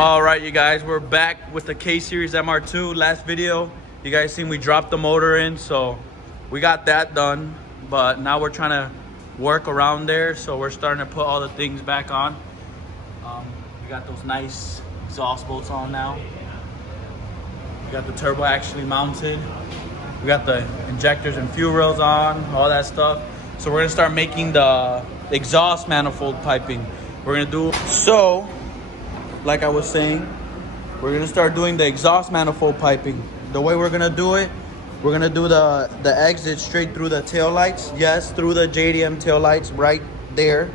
All right, you guys, we're back with the K-Series MR2. Last video, you guys seen we dropped the motor in, so we got that done. But now we're trying to work around there, so we're starting to put all the things back on. We got those nice exhaust bolts on now. We got the turbo actually mounted. We got the injectors and fuel rails on, all that stuff. So we're gonna start making the exhaust manifold piping. We're gonna do so. Like I was saying, we're gonna start doing the exhaust manifold piping. The way we're gonna do it, we're gonna do the exit straight through the tail lights. Yes, through the JDM tail lights right there.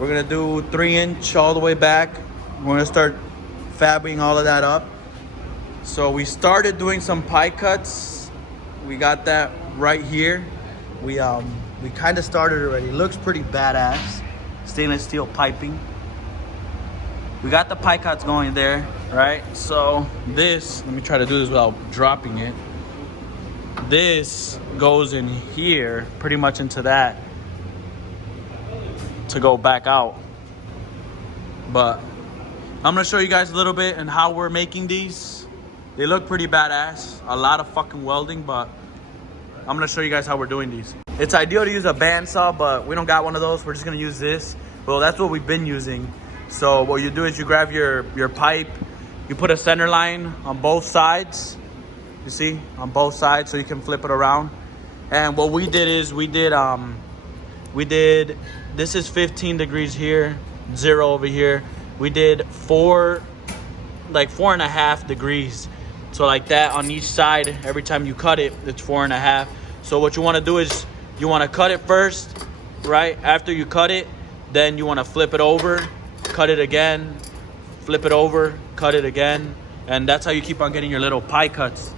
We're gonna do 3-inch all the way back. We're gonna start fabbing all of that up. So we started doing some pie cuts. We got that right here. We kind of started already. Looks pretty badass. Stainless steel piping. We got the pie cuts going there, right? So this, let me try to do this without dropping it. This goes in here, pretty much into that, to go back out. But I'm gonna show you guys a little bit and how we're making these. They look pretty badass. A lot of fucking welding, but I'm gonna show you guys how we're doing these. It's ideal to use a bandsaw, but we don't got one of those. We're just gonna use this. Well, that's what we've been using. So what you do is you grab your pipe, you put a center line on both sides. You see, on both sides, so you can flip it around. And what we did is we did this is 15 degrees here, 0 over here. We did 4.5 degrees. So like that on each side, every time you cut it, it's 4.5. So what you want to do is you want to cut it first, right? After you cut it, then you want to flip it over, cut it again, flip it over, cut it again. And that's how you keep on getting your little pie cuts.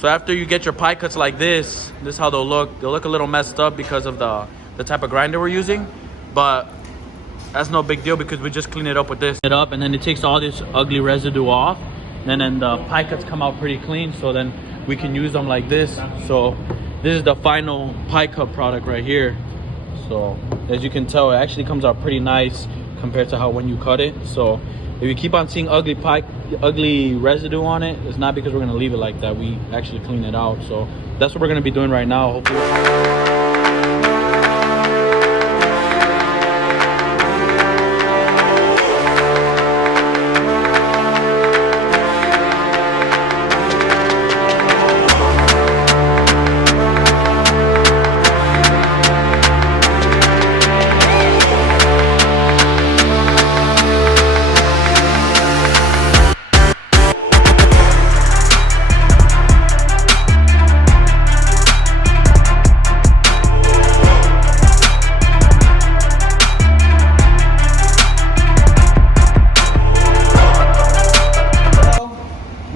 So after you get your pie cuts like this is how they'll look. They'll look a little messed up because of the type of grinder we're using. But that's no big deal because we just clean it up with this. And then it takes all this ugly residue off. And then the pie cuts come out pretty clean. So then we can use them like this. So this is the final pie cut product right here. So as you can tell, it actually comes out pretty nice compared to how when you cut it. So if you keep on seeing ugly residue on it, it's not because we're gonna leave it like that. We actually clean it out. So that's what we're gonna be doing right now, hopefully.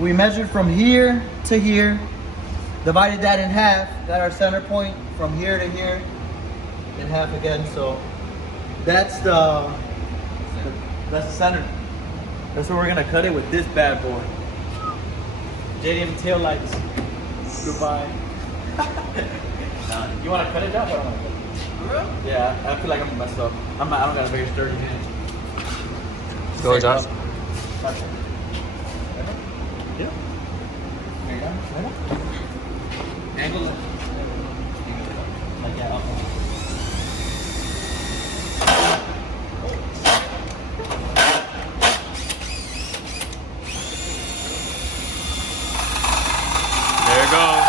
We measured from here to here, divided that in half, got our center point from here to here, in half again. So that's the center. That's where we're gonna cut it with this bad boy. JDM tail lights. Goodbye. You wanna cut it down? Or for real? Yeah, I feel like I'm gonna mess up. I don't got a very sturdy hand. Go, Josh. Yeah. There you go. Angle it. Like that, up. There it goes.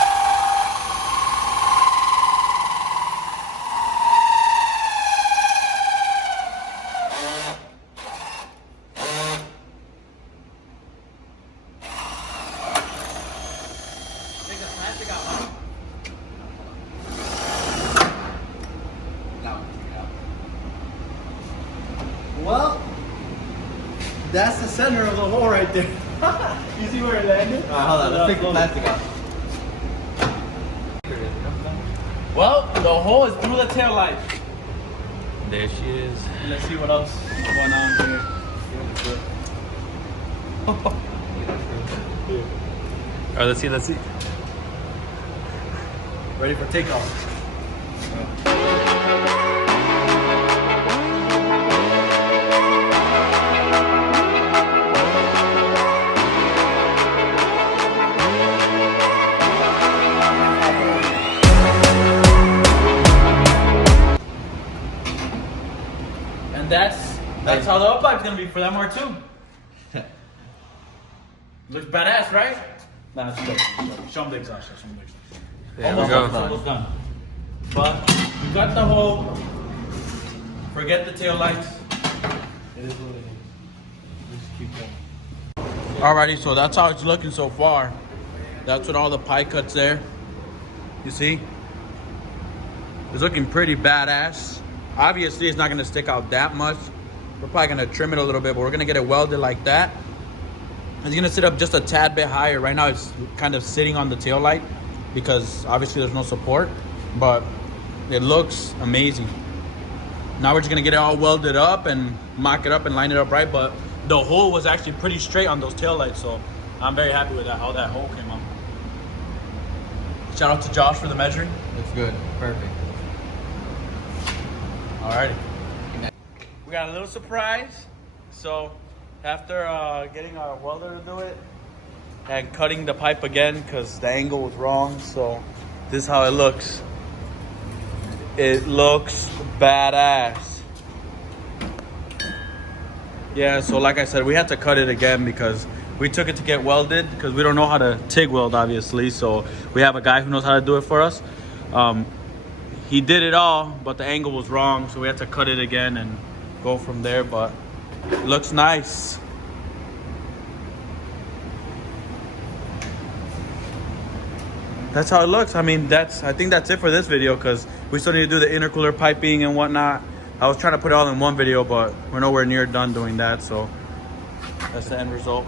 Well, that's the center of the hole right there. You see where it landed? Alright, hold on. Let's take the plastic out. Well, the hole is through the tail light. There she is. Let's see what else is going on here. Alright, let's see. Ready for takeoff. That's how the upline's gonna be for the MR2. Looks badass, right? Nah, it's good. Show them the exhaust. Show them the exhaust. There we go. Almost done. But we got the whole. Forget the tail lights. It is what it is. Just keep going. Alrighty, so that's how it's looking so far. That's with all the pie cuts there. You see? It's looking pretty badass. Obviously, it's not gonna stick out that much. We're probably gonna trim it a little bit, but we're gonna get it welded like that. It's gonna sit up just a tad bit higher. Right now, it's kind of sitting on the tail light because obviously there's no support, but it looks amazing. Now we're just gonna get it all welded up and mock it up and line it up right, but the hole was actually pretty straight on those tail lights, so I'm very happy with that, how that hole came out. Shout out to Josh for the measuring. Looks good. Perfect. Alrighty. We got a little surprise. So after getting our welder to do it and cutting the pipe again because the angle was wrong, so this is how it looks. It looks badass. Yeah, so like I said, we had to cut it again because we took it to get welded because we don't know how to TIG weld, obviously. So we have a guy who knows how to do it for us. He did it all, but the angle was wrong, so we had to cut it again and go from there, but it looks nice. That's how it looks. I mean, I think that's it for this video because we still need to do the intercooler piping and whatnot. I was trying to put it all in one video, but we're nowhere near done doing that, so that's the end result.